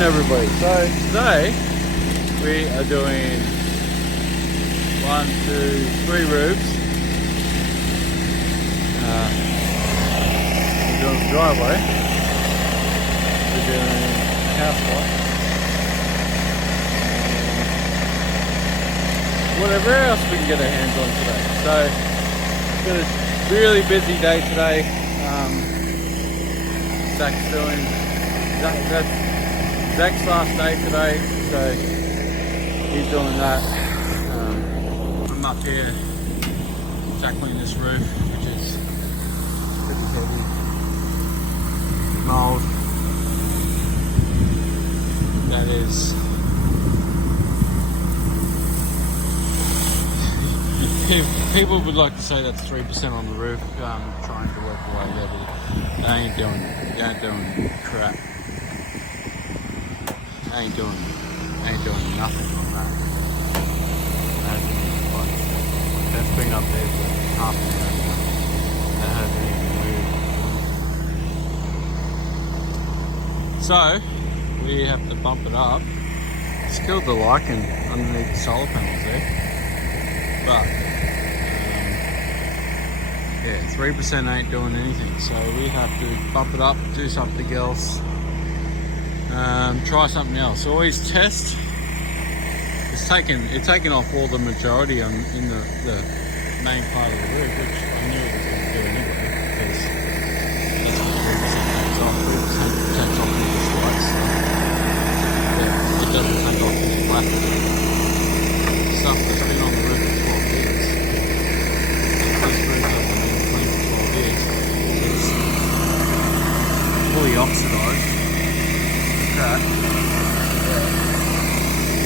afternoon, everybody. So today we are doing 1, 2, 3 roofs. We're doing the driveway. We're doing a house lot. And whatever else we can get our hands on today. So it's been a really busy day today. Zach's doing Zach's last day today, so he's doing that. I'm up here tackling this roof, which is pretty heavy. Mold. That is. People would like to say that's 3% on the roof, trying to work away there, but they ain't doing crap. I ain't doing nothing on that. That's been up there for half an hour now. That hasn't even moved. So we have to bump it up. It's killed the lichen underneath the solar panels there. But yeah, 3% ain't doing anything. So we have to bump it up, do something else. Try something else. Always test. It's taken off all the majority in the main part of the roof, which I knew it was going to do anyway, because that's what 3% takes off. 3% takes off all the stripes. Yeah, it doesn't take off any black stuff that's been on the roof for 12 years. This roof has been clean for 12 years. It's fully oxidized. Crap.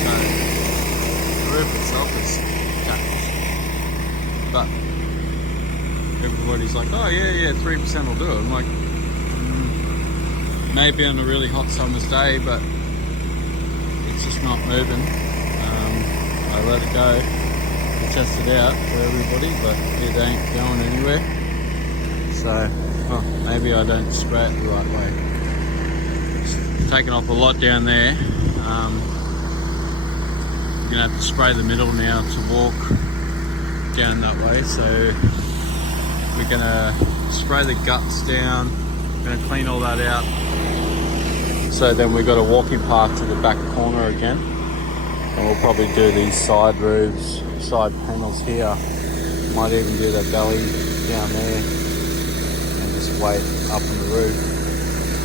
So the roof itself is jacked. But everybody's like, oh yeah, 3% will do it. I'm like, maybe on a really hot summer's day, but it's just not moving. I let it go to test it out for everybody, but it ain't going anywhere. So, well, maybe I don't spray it the right way. Taken off a lot down there. You're gonna have to spray the middle now to walk down that way. So we're gonna spray the guts down. We're gonna clean all that out. So then we've got a walking path to the back corner again, and we'll probably do these side roofs, side panels here. Might even do that belly down there, and just wait up on the roof.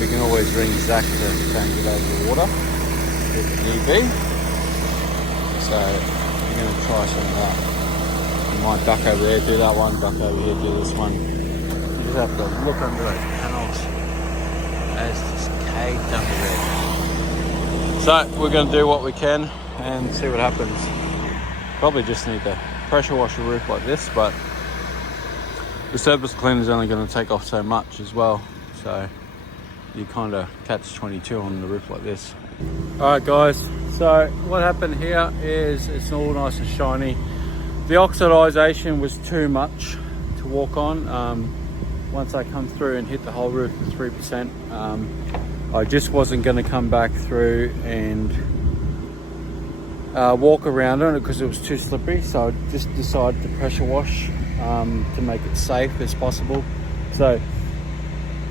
We can always ring Zach to change it over the water if need be. So we're going to try some of that. We might duck over there, do that one, duck over here, do this one. You just have to look under those panels. It's just caked under there. So we're going to do what we can and see what happens. Probably just need to pressure wash a roof like this, but the surface cleaner is only going to take off so much as well. So you kind of catch 22 on the roof like this. Alright guys, so what happened here is it's all nice and shiny. The oxidization was too much to walk on. Once I come through and hit the whole roof with 3%, I just wasn't going to come back through and walk around on it because it was too slippery. So I just decided to pressure wash to make it safe as possible. So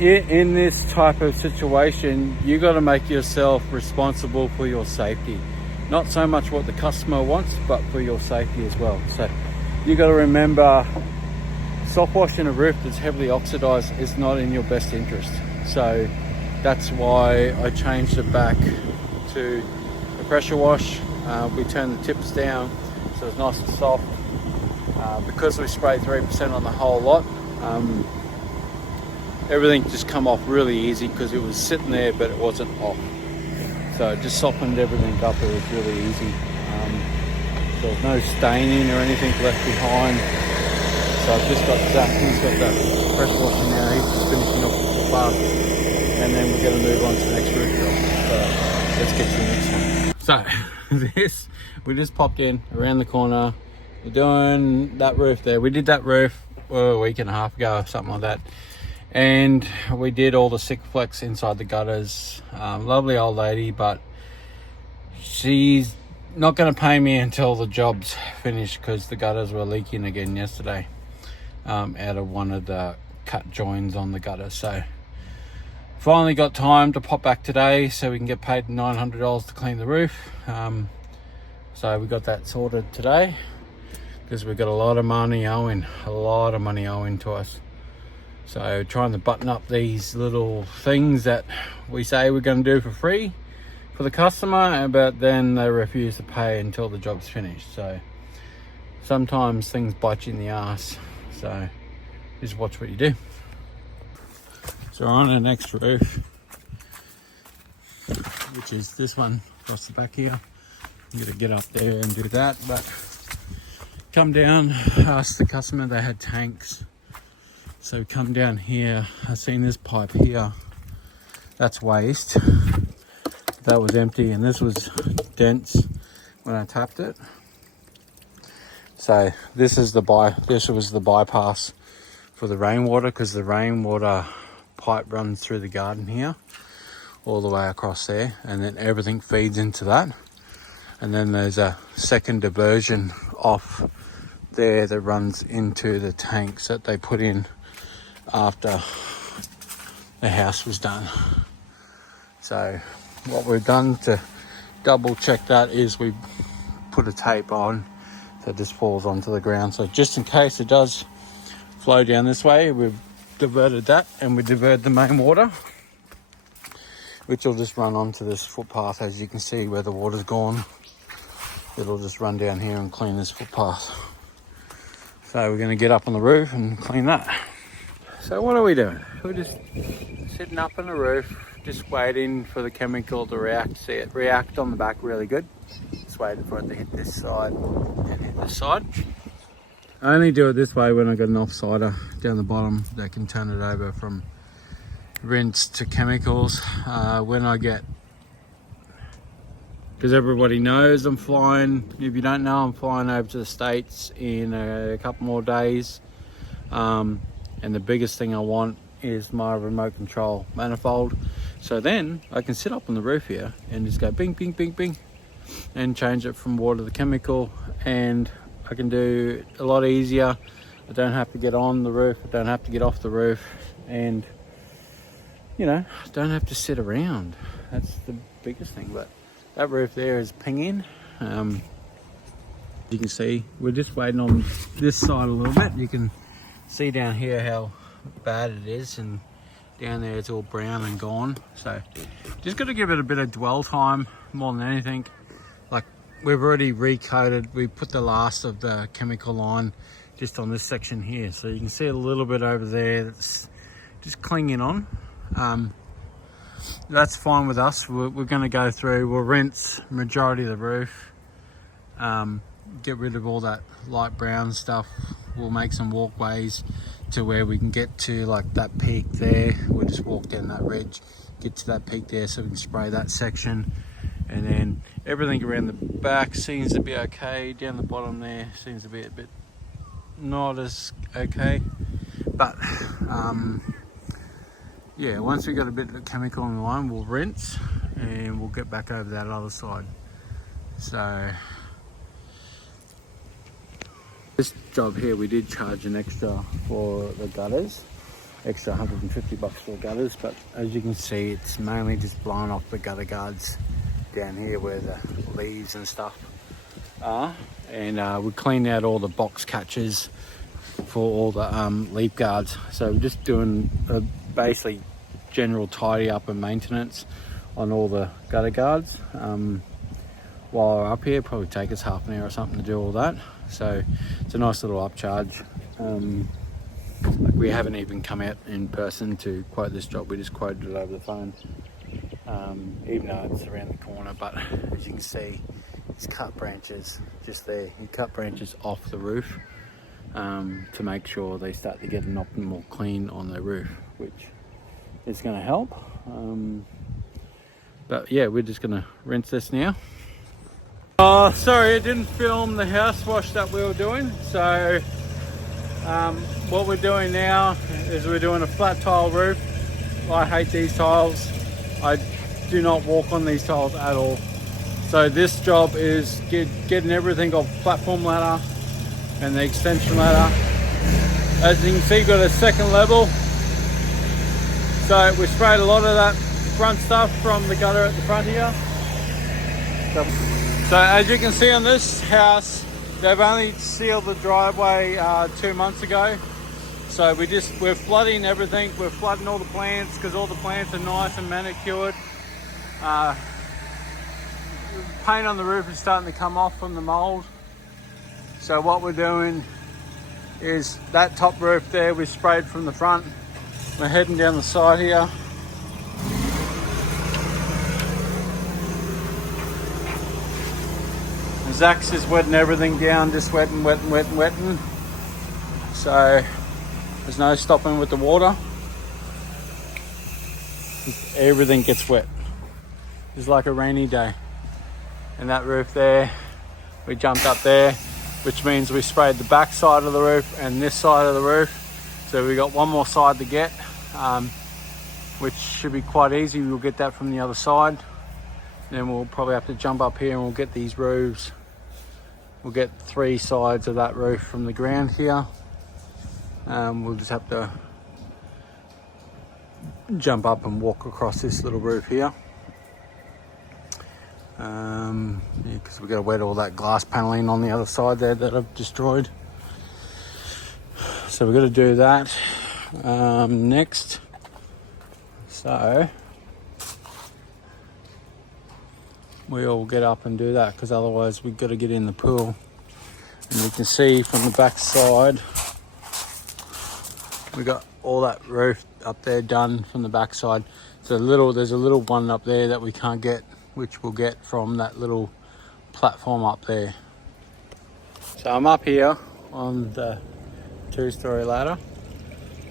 in this type of situation, you got to make yourself responsible for your safety. Not so much what the customer wants, but for your safety as well. So you got to remember, soft washing a roof that's heavily oxidized is not in your best interest. So that's why I changed it back to a pressure wash. We turn the tips down so it's nice and soft. Because we sprayed 3% on the whole lot, everything just come off really easy because it was sitting there but it wasn't off. So it just softened everything up. It was really easy. So there's no staining or anything left behind. So I've just got Zach, he's got that pressure washing now. He's just finishing off the bath, and then we're going to move on to the next roof job. So let's get to the next one. So we just popped in around the corner. We're doing that roof there. We did that roof a week and a half ago or something like that. And we did all the Sikflex inside the gutters. Lovely old lady, but she's not going to pay me until the job's finished, because the gutters were leaking again yesterday out of one of the cut joins on the gutter. So finally got time to pop back today so we can get paid $900 to clean the roof. So we got that sorted today, because we've got a lot of money owing to us. So trying to button up these little things that we say we're going to do for free for the customer, but then they refuse to pay until the job's finished. So sometimes things bite you in the ass, so just watch what you do. So we're on our next roof, which is this one across the back here. I'm gonna get up there and do that, but come down, asked the customer, they had tanks. So come down here, I've seen this pipe here, that's waste. That was empty, and this was dense when I tapped it. So this was the bypass for the rainwater, because the rainwater pipe runs through the garden here all the way across there, and then everything feeds into that. And then there's a second diversion off there that runs into the tanks that they put in after the house was done. So what we've done to double check that is we put a tape on so this falls onto the ground. So just in case it does flow down this way, we've diverted that, and we diverted the main water, which will just run onto this footpath. As you can see where the water's gone, it'll just run down here and clean this footpath. So we're going to get up on the roof and clean that. So what are we doing? We're just sitting up on the roof, just waiting for the chemical to react. See it react on the back really good. Just waiting for it to hit this side and hit this side. I only do it this way when I got an offsider down the bottom that can turn it over from rinse to chemicals. When I get, because everybody knows I'm flying, if you don't know, I'm flying over to the States in a couple more days. And the biggest thing I want is my remote control manifold. So then I can sit up on the roof here and just go bing, bing, bing, bing, and change it from water to chemical. And I can do it a lot easier. I don't have to get on the roof. I don't have to get off the roof. And, you know, I don't have to sit around. That's the biggest thing. But that roof there is pinging. You can see we're just waiting on this side a little bit. You can see down here how bad it is, and down there it's all brown and gone. So just got to give it a bit of dwell time more than anything. Like, we've already recoated, we put the last of the chemical line just on this section here, so you can see a little bit over there that's just clinging on. That's fine with us. We're going to go through, we'll rinse majority of the roof, get rid of all that light brown stuff. We'll make some walkways to where we can get to like that peak there. We'll just walk down that ridge, get to that peak there, so we can spray that section. And then everything around the back seems to be okay. Down the bottom there seems to be a bit not as okay. But yeah, once we got a bit of chemical in the line, we'll rinse and we'll get back over that other side. So this job here, we did charge an extra for the gutters, extra $150 for the gutters, but as you can see, it's mainly just blowing off the gutter guards down here where the leaves and stuff are. And we cleaned out all the box catches for all the leaf guards. So we're just doing a basically general tidy up and maintenance on all the gutter guards. While we're up here, probably take us half an hour or something to do all that. So it's a nice little upcharge. Like, we haven't even come out in person to quote this job, we just quoted it over the phone. Even though it's around the corner, but as you can see, it's cut branches just there. You cut branches off the roof to make sure they start to get an optimal clean on the roof, which is going to help. But yeah, we're just going to rinse this now. Oh, sorry, I didn't film the house wash that we were doing. So What we're doing now is we're doing a flat tile roof. I hate these tiles. I do not walk on these tiles at all. So this job is getting everything off platform ladder and the extension ladder. As you can see, got a second level. So we sprayed a lot of that front stuff from the gutter at the front here. So as you can see on this house, they've only sealed the driveway 2 months ago. So we're flooding everything. We're flooding all the plants because all the plants are nice and manicured. Paint on the roof is starting to come off from the mold. So what we're doing is that top roof there we sprayed from the front. We're heading down the side here. Zach's is wetting everything down, just wetting. So there's no stopping with the water. Everything gets wet. It's like a rainy day. And that roof there, we jumped up there, which means we sprayed the back side of the roof and this side of the roof. So we got one more side to get, which should be quite easy. We'll get that from the other side. Then we'll probably have to jump up here and we'll get these roofs. We'll get 3 sides of that roof from the ground here. We'll just have to jump up and walk across this little roof here. Because we've got to wet all that glass paneling on the other side there that I've destroyed. So we've got to do that next. So we'll get up and do that because otherwise we've got to get in the pool. And you can see from the back side, we got all that roof up there done from the back side. So there's a little one up there that we can't get, which we'll get from that little platform up there. So I'm up here on the 2-story ladder.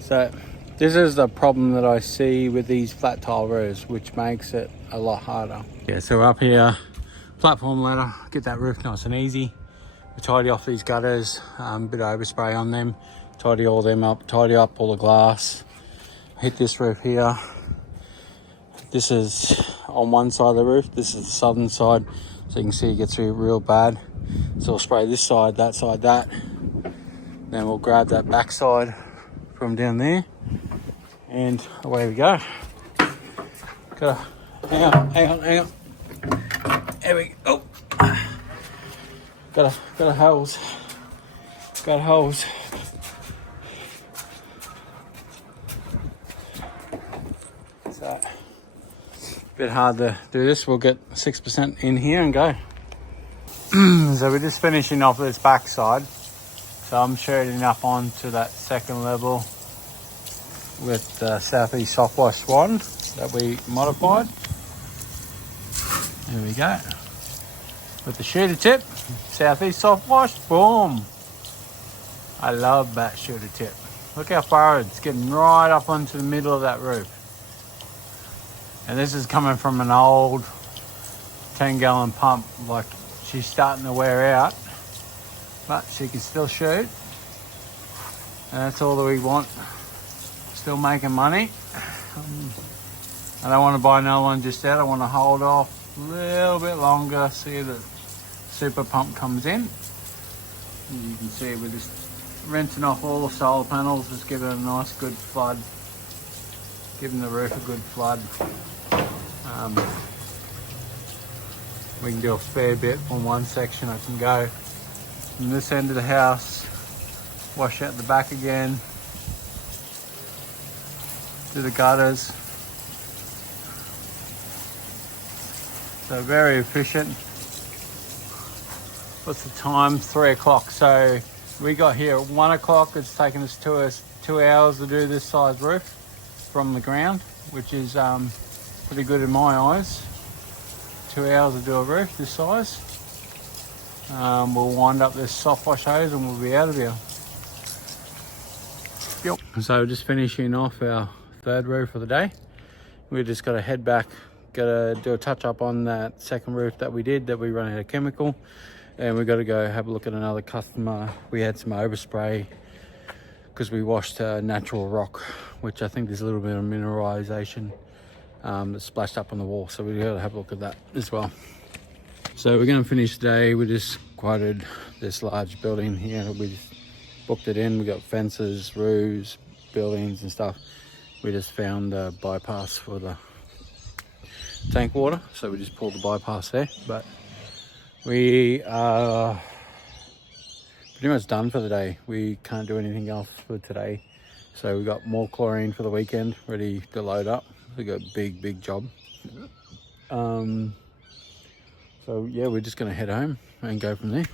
So this is the problem that I see with these flat tile roofs, which makes it a lot harder. Yeah, so we're up here, platform ladder, get that roof nice and easy. We tidy off these gutters, a bit of overspray on them, tidy all them up, tidy up all the glass. Hit this roof here. This is on one side of the roof, this is the southern side, so you can see it gets real bad. So we'll spray this side, that. Then we'll grab that back side from down there, and away we go. Hang on. There we go. Got a hose. So bit hard to do this. We'll get 6% in here and go. So we're just finishing off this back side. So I'm shooting up onto that second level with the Southeast Softwash one that we modified. There we go. With the shooter tip, Southeast Softwash, boom. I love that shooter tip. Look how far it's getting right up onto the middle of that roof. And this is coming from an old 10-gallon pump. Like, she's starting to wear out, but she can still shoot. And that's all that we want. Still making money. I don't want to buy another one just yet. I want to hold off a little bit longer, see the super pump comes in. And you can see we're just rinsing off all the solar panels, just giving it a nice good flood. Giving the roof a good flood. We can do a fair bit on one section. I can go from this end of the house, wash out the back again, do the gutters. So very efficient. What's the time? 3 o'clock. So we got here at 1 o'clock. It's taken us 2 hours to do this size roof from the ground, which is pretty good in my eyes. 2 hours to do a roof this size. We'll wind up this soft wash hose and we'll be out of here. Yep. So just finishing off our third roof of the day. We just got to head back, got to do a touch up on that second roof that we run out of chemical, and we got to go have a look at another customer. We had some overspray because we washed natural rock, which I think there's a little bit of mineralization that's splashed up on the wall, so we're going to have a look at that as well. So we're going to finish today. We just quoted this large building here. We just booked it in. We got fences, roofs, buildings and stuff. We just found a bypass for the tank water, so we just pulled the bypass there. But we are pretty much done for the day. We can't do anything else for today, so we got more chlorine for the weekend ready to load up. We got a big job. So yeah, we're just gonna head home and go from there.